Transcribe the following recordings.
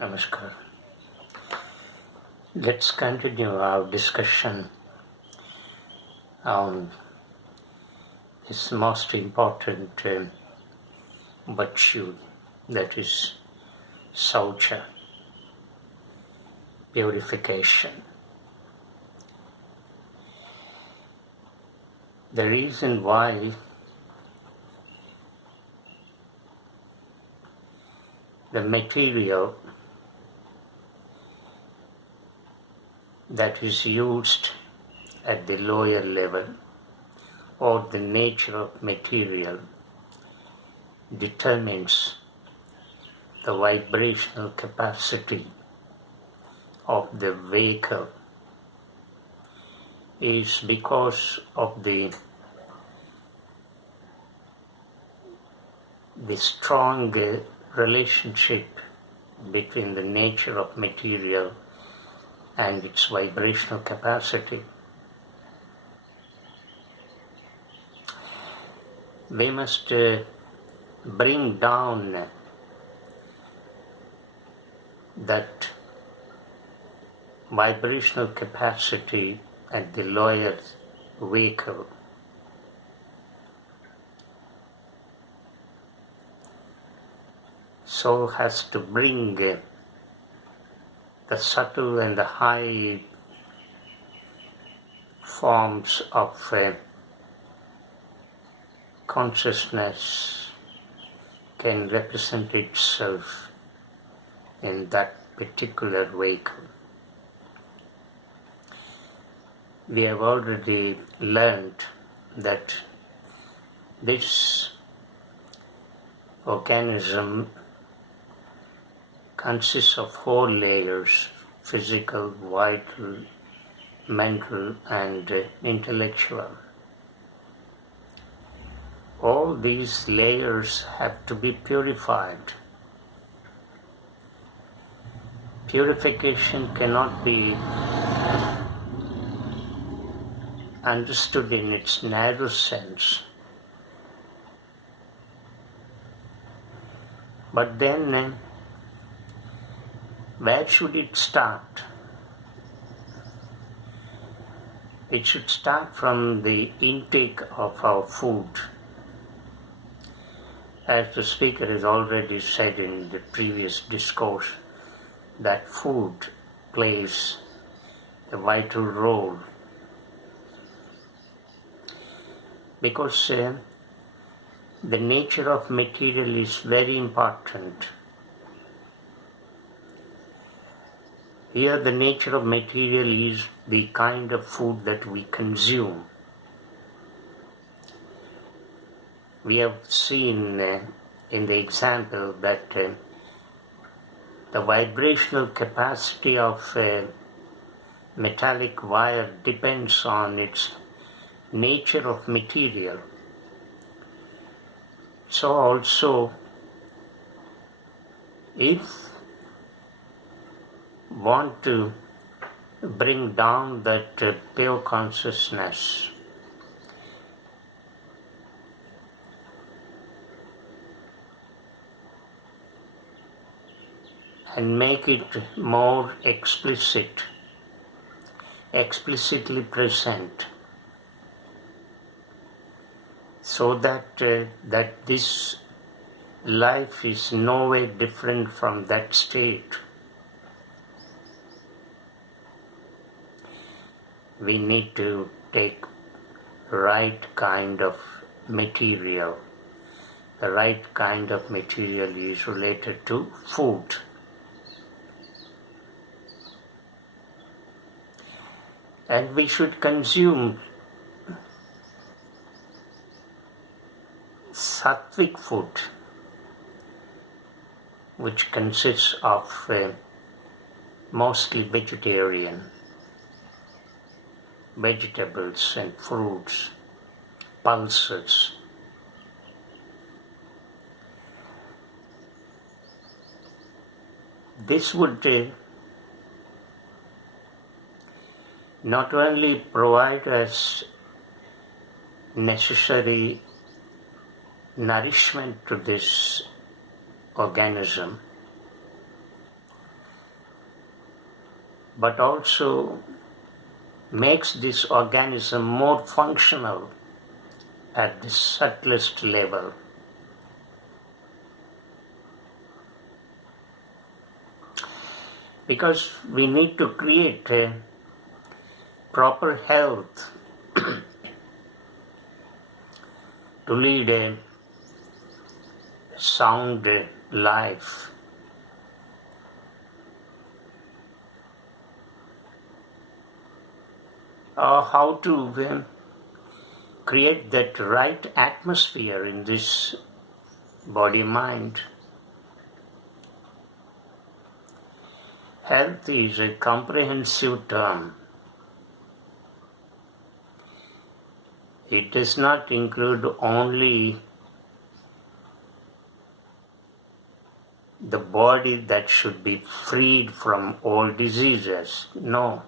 Namaskar. Let's continue our discussion on this most important virtue, that is Saucha, purification. The reason why the material that is used at the lower level, or the nature of material, determines the vibrational capacity of the vehicle is because of the strong relationship between the nature of material and its vibrational capacity. We must bring down that vibrational capacity at the lower vehicle. So has to bring the subtle and the high forms of consciousness can represent itself in that particular vehicle. We have already learned that this organism consists of 4 layers: physical, vital, mental, and intellectual. All these layers have to be purified. Purification cannot be understood in its narrow sense. But then, where should it start? It should start from the intake of our food. As the speaker has already said in the previous discourse, that food plays a vital role, because the nature of material is very important. Here the nature of material is the kind of food that we consume. We have seen in the example that the vibrational capacity of a metallic wire depends on its nature of material. So also, if want to bring down that pure consciousness, and make it more explicitly present, so that this life is no way different from that state. We need to take right kind of material. The right kind of material is related to food. And we should consume sattvic food, which consists of mostly vegetarian, vegetables and fruits, pulses. This would not only provide us necessary nourishment to this organism, but also makes this organism more functional at the subtlest level. Because we need to create a proper health to lead a sound life. Or how to create that right atmosphere in this body-mind. Health is a comprehensive term. It does not include only the body that should be freed from all diseases. No.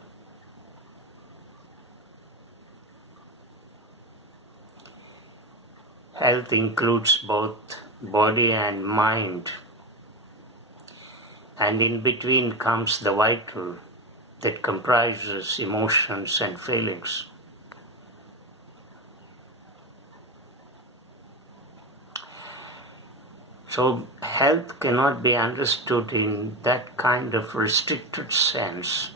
Health includes both body and mind. And in between comes the vital that comprises emotions and feelings. So health cannot be understood in that kind of restricted sense.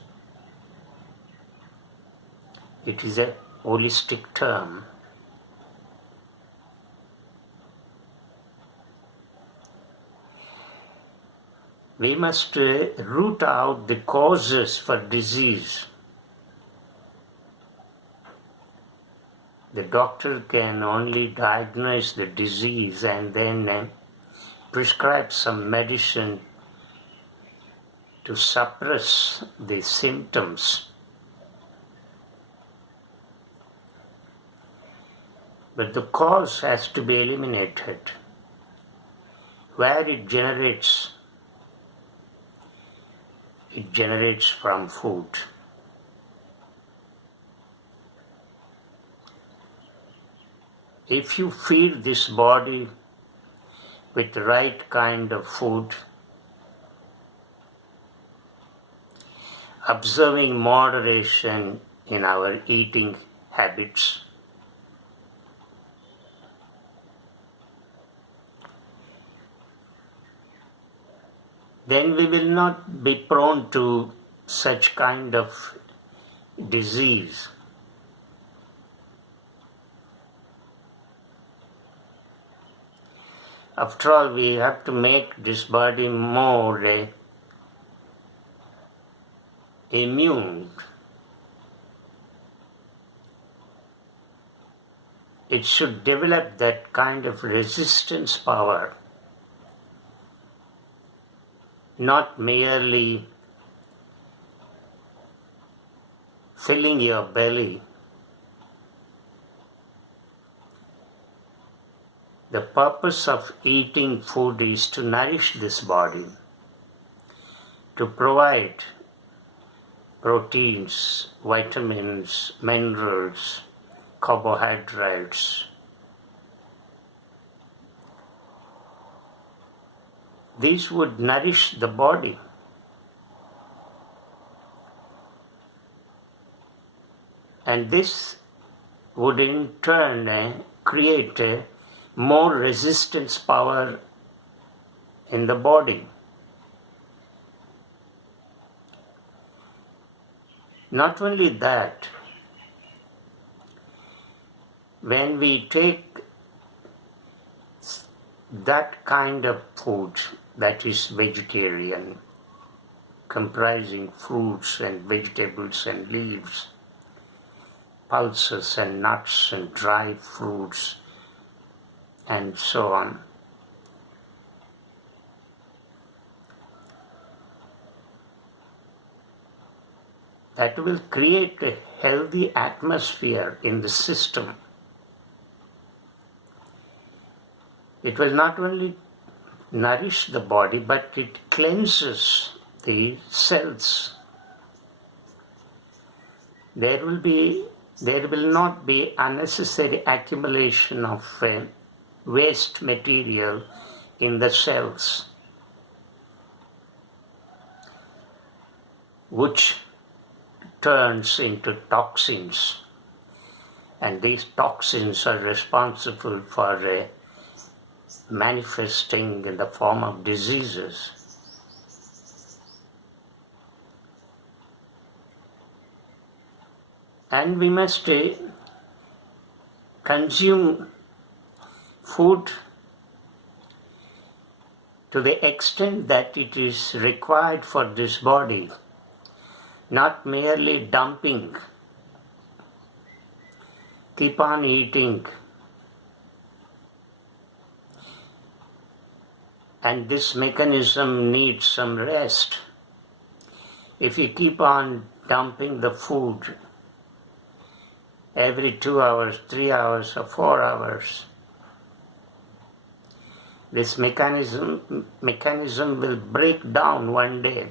It is a holistic term. We must root out the causes for disease. The doctor can only diagnose the disease and then prescribe some medicine to suppress the symptoms. But the cause has to be eliminated. Where it generates from food. If you feed this body with the right kind of food, observing moderation in our eating habits, then we will not be prone to such kind of disease. After all, we have to make this body more immune. It should develop that kind of resistance power. Not merely filling your belly. The purpose of eating food is to nourish this body, to provide proteins, vitamins, minerals, carbohydrates. These would nourish the body. And this would in turn create more resistance power in the body. Not only that, when we take that kind of food that is vegetarian, comprising fruits and vegetables and leaves, pulses and nuts and dry fruits, and so on. That will create a healthy atmosphere in the system. It will not only nourish the body, but it cleanses the cells. There will not be unnecessary accumulation of waste material in the cells, which turns into toxins, and these toxins are responsible for manifesting in the form of diseases. And we must consume food to the extent that it is required for this body, not merely dumping. Keep on eating, and this mechanism needs some rest. If you keep on dumping the food every 2 hours, 3 hours, or 4 hours, this mechanism will break down one day.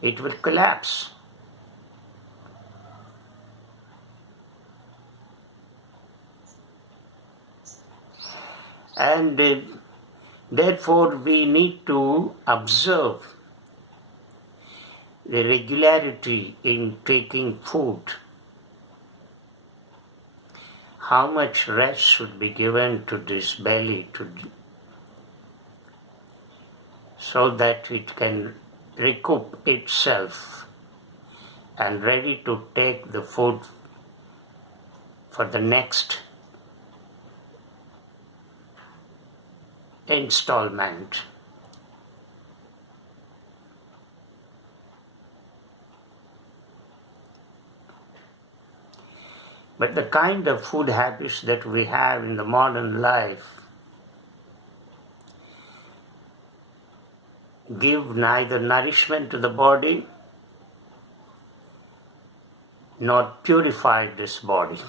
It will collapse. And therefore we need to observe the regularity in taking food. How much rest should be given to this belly so that it can recoup itself and ready to take the food for the next installment. But the kind of food habits that we have in the modern life give neither nourishment to the body nor purify this body.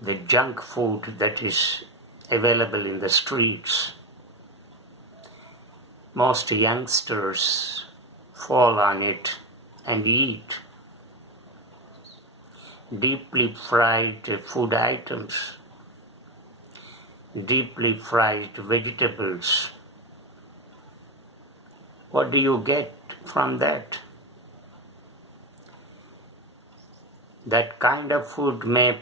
The junk food that is available in the streets, most youngsters fall on it and eat. Deeply fried food items, deeply fried vegetables. What do you get from that? That kind of food may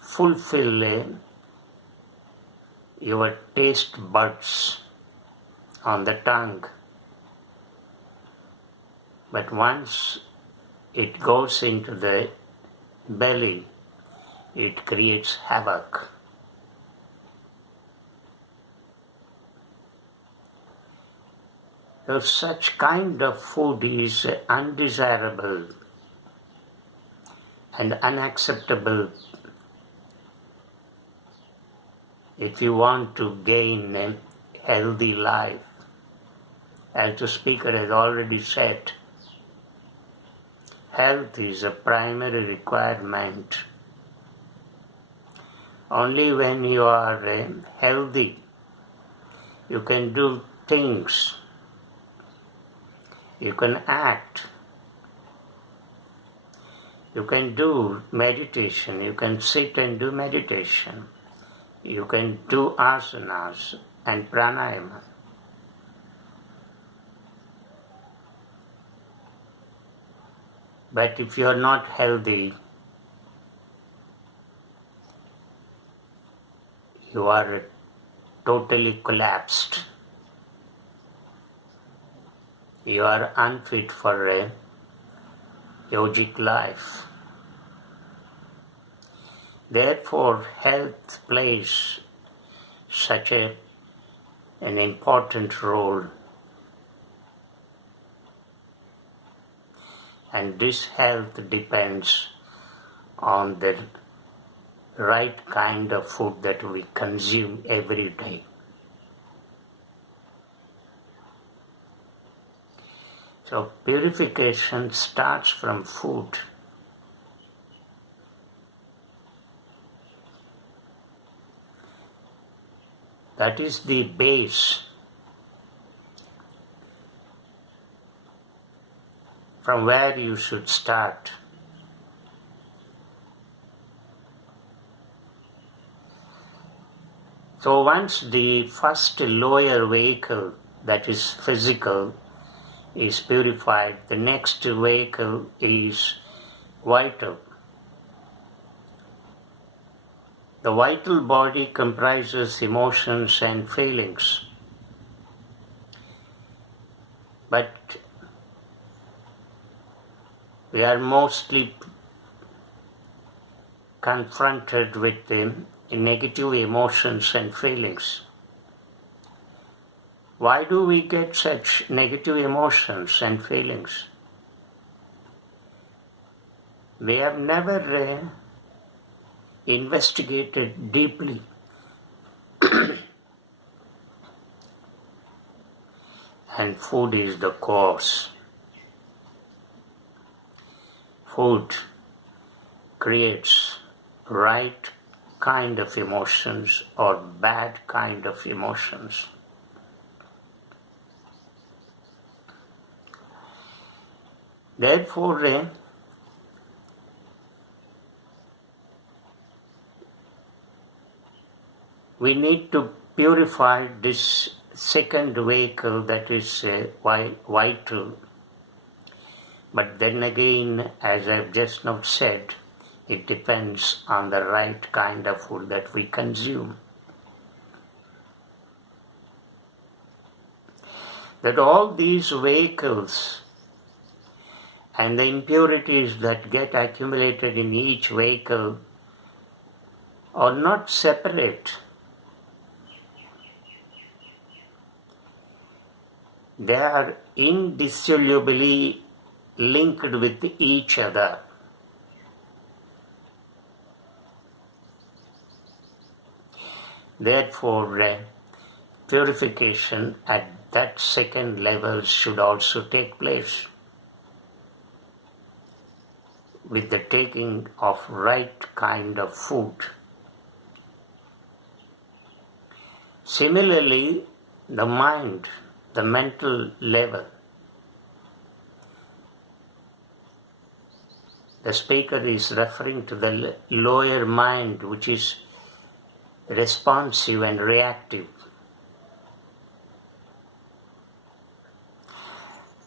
fulfill your taste buds on the tongue, but once it goes into the belly, it creates havoc. So such kind of food is undesirable and unacceptable if you want to gain a healthy life. As the speaker has already said, health is a primary requirement. Only when you are healthy, you can do things, you can act, you can do meditation, you can sit and do meditation, you can do asanas and pranayama. But if you are not healthy, you are totally collapsed. You are unfit for a yogic life. Therefore, health plays such an important role. And this health depends on the right kind of food that we consume every day. So purification starts from food. That is the base from where you should start. So once the first lower vehicle, that is physical, is purified, the next vehicle is vital. The vital body comprises emotions and feelings. But we are mostly confronted with negative emotions and feelings. Why do we get such negative emotions and feelings? We have never investigated deeply and food is the cause. Food creates right kind of emotions or bad kind of emotions. Therefore, we need to purify this second vehicle that is vital. But then again, as I've just now said, it depends on the right kind of food that we consume. That all these vehicles and the impurities that get accumulated in each vehicle are not separate. They are indissolubly linked with each other. Therefore, purification at that second level should also take place with the taking of right kind of food. Similarly, the mind, the mental level. The speaker is referring to the lower mind, which is responsive and reactive.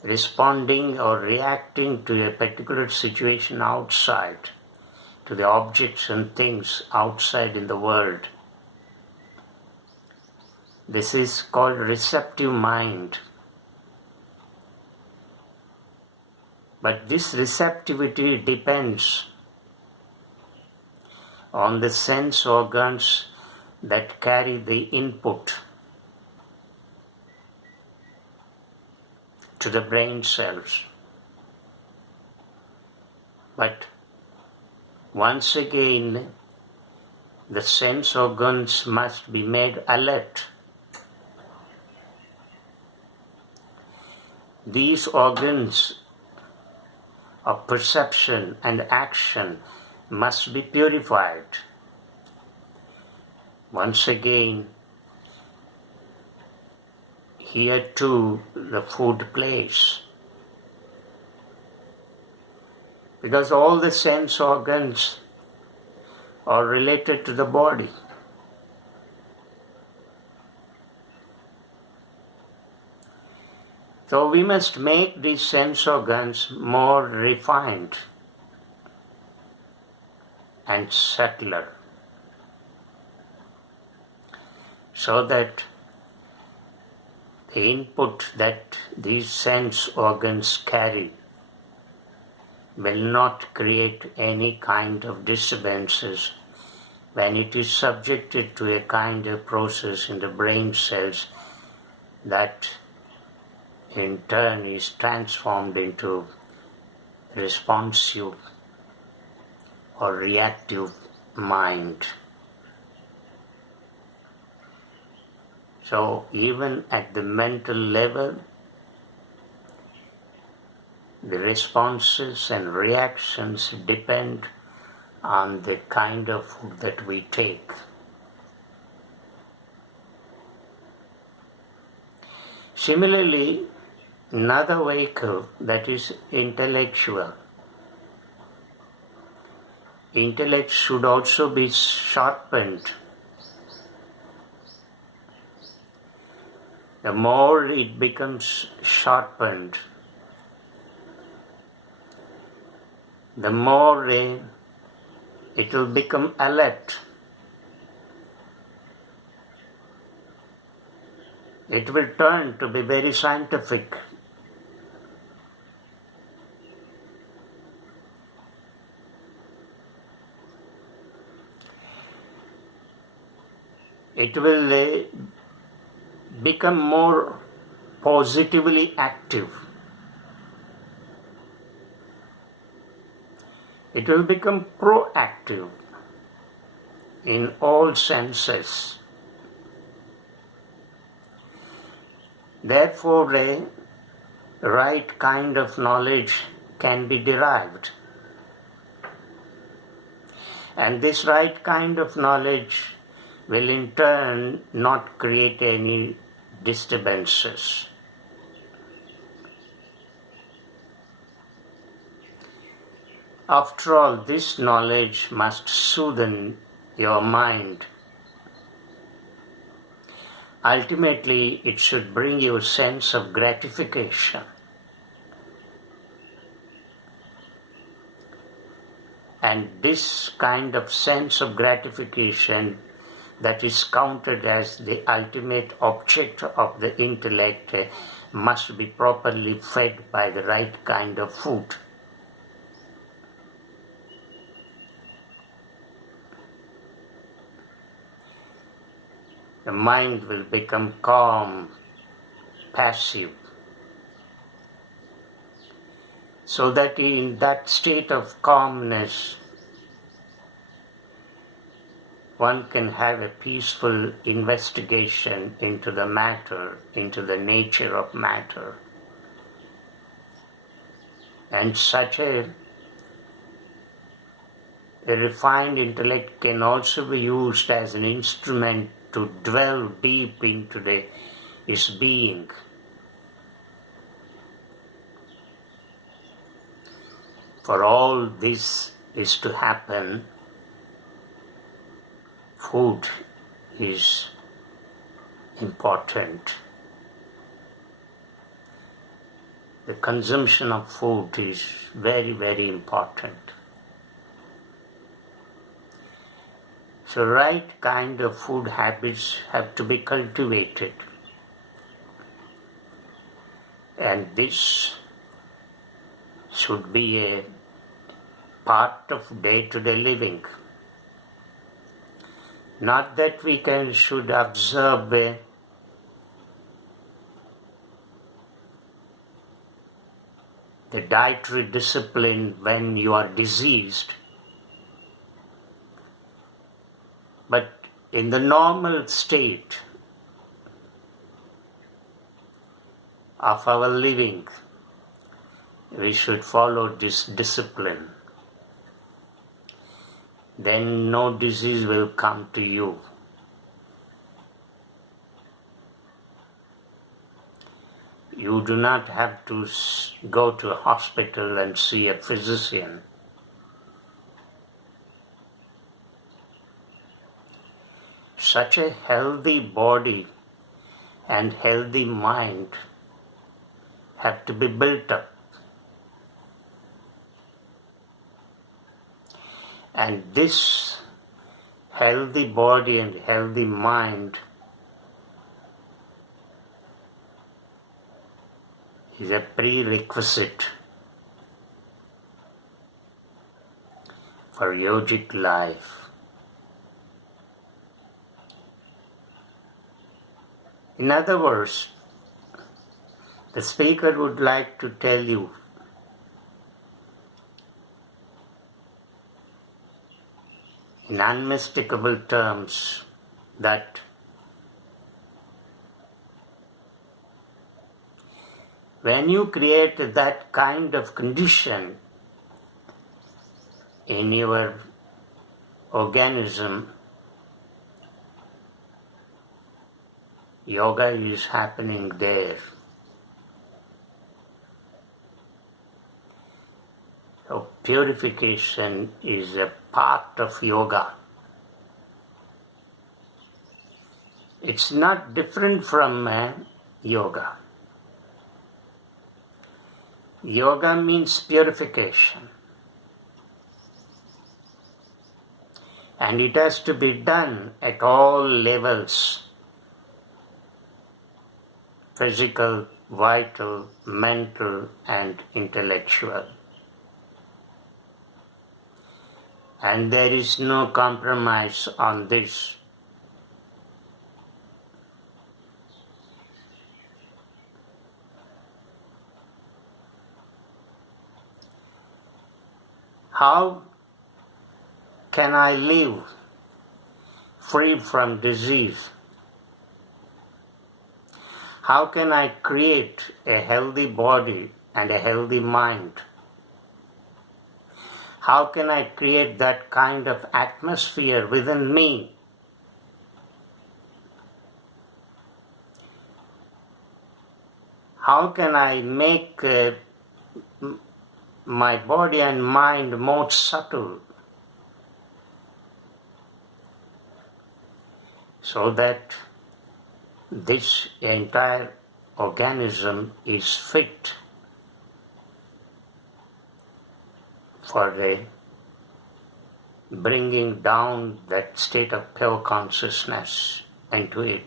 Responding or reacting to a particular situation outside, to the objects and things outside in the world. This is called receptive mind. But this receptivity depends on the sense organs that carry the input to the brain cells. But once again, the sense organs must be made alert. These organs of perception and action must be purified. Once again, here too the food plays. Because all the sense organs are related to the body. So we must make these sense organs more refined and subtler, so that the input that these sense organs carry will not create any kind of disturbances when it is subjected to a kind of process in the brain cells that in turn is transformed into responsive or reactive mind. So even at the mental level, the responses and reactions depend on the kind of food that we take. Similarly, another vehicle that is intellectual. Intellect should also be sharpened. The more it becomes sharpened, the more it will become alert. It will turn to be very scientific. It will become more positively active. It will become proactive in all senses. Therefore, a right kind of knowledge can be derived. And this right kind of knowledge will in turn not create any disturbances. After all, this knowledge must soothe your mind. Ultimately, it should bring you a sense of gratification. And this kind of sense of gratification that is counted as the ultimate object of the intellect must be properly fed by the right kind of food. The mind will become calm, passive, so that in that state of calmness, one can have a peaceful investigation into the matter, into the nature of matter. And such a refined intellect can also be used as an instrument to dwell deep into his being. For all this is to happen, food is important. The consumption of food is very, very important. So right kind of food habits have to be cultivated. And this should be a part of day-to-day living. Not that we should observe the dietary discipline when you are diseased, but in the normal state of our living, we should follow this discipline. Then no disease will come to you. You do not have to go to a hospital and see a physician. Such a healthy body and healthy mind have to be built up. And this healthy body and healthy mind is a prerequisite for yogic life. In other words, the speaker would like to tell you in unmistakable terms that when you create that kind of condition in your organism, yoga is happening there. So purification is a part of yoga. It's not different from yoga. Yoga means purification. And it has to be done at all levels: physical, vital, mental, and intellectual. And there is no compromise on this. How can I live free from disease? How can I create a healthy body and a healthy mind? How can I create that kind of atmosphere within me how can I make my body and mind more subtle so that this entire organism is fit for bringing down that state of pure consciousness into it.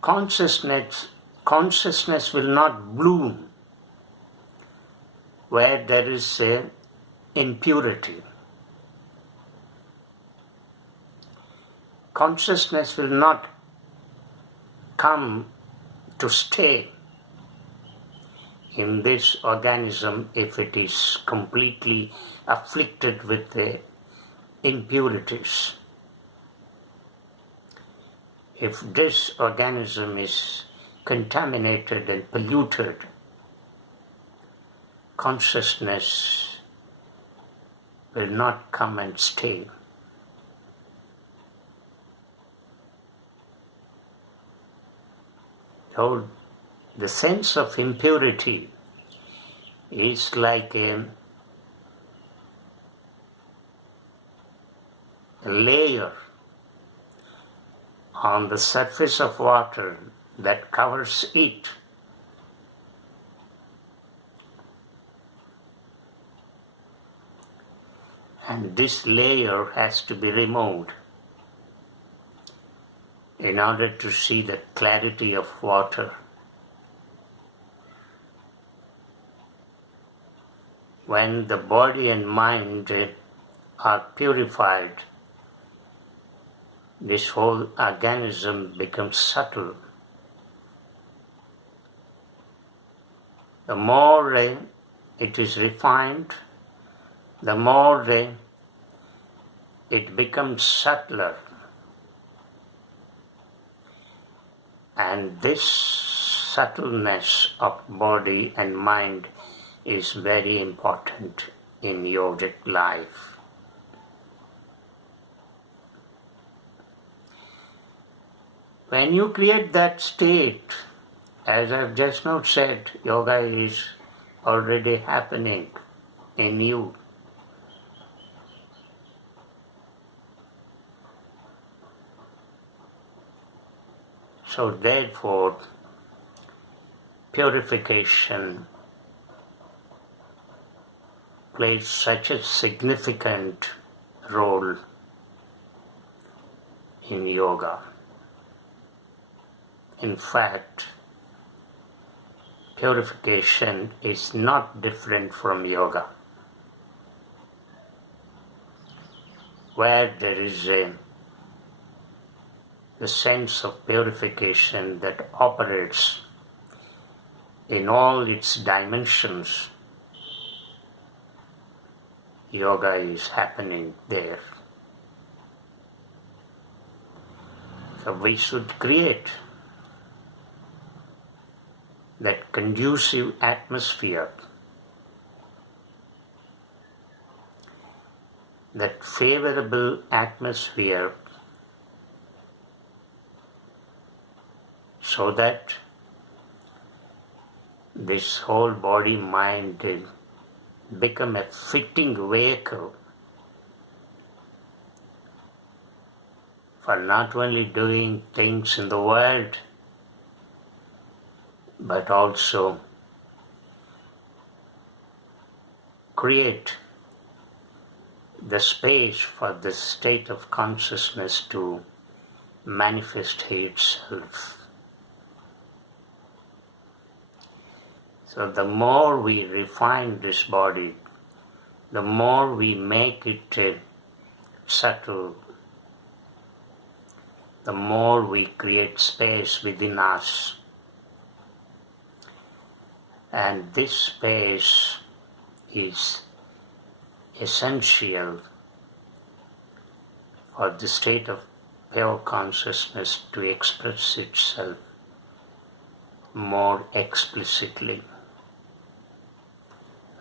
Consciousness will not bloom where there is impurity. Consciousness will not come to stay in this organism if it is completely afflicted with the impurities. If this organism is contaminated and polluted, consciousness will not come and stay. So the sense of impurity is like a layer on the surface of water that covers it. And this layer has to be removed in order to see the clarity of water. When the body and mind are purified, this whole organism becomes subtle. The more it is refined, the more it becomes subtler. And this subtleness of body and mind is very important in yogic life. When you create that state, as I've just now said, yoga is already happening in you. So therefore, purification plays such a significant role in yoga. In fact, purification is not different from yoga. Where there is the sense of purification that operates in all its dimensions, yoga is happening there. So we should create that conducive atmosphere, that favorable atmosphere, so that this whole body-mind become a fitting vehicle for not only doing things in the world, but also create the space for the state of consciousness to manifest itself. So the more we refine this body, the more we make it subtle, the more we create space within us. And this space is essential for the state of pure consciousness to express itself more explicitly.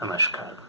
Namaskar.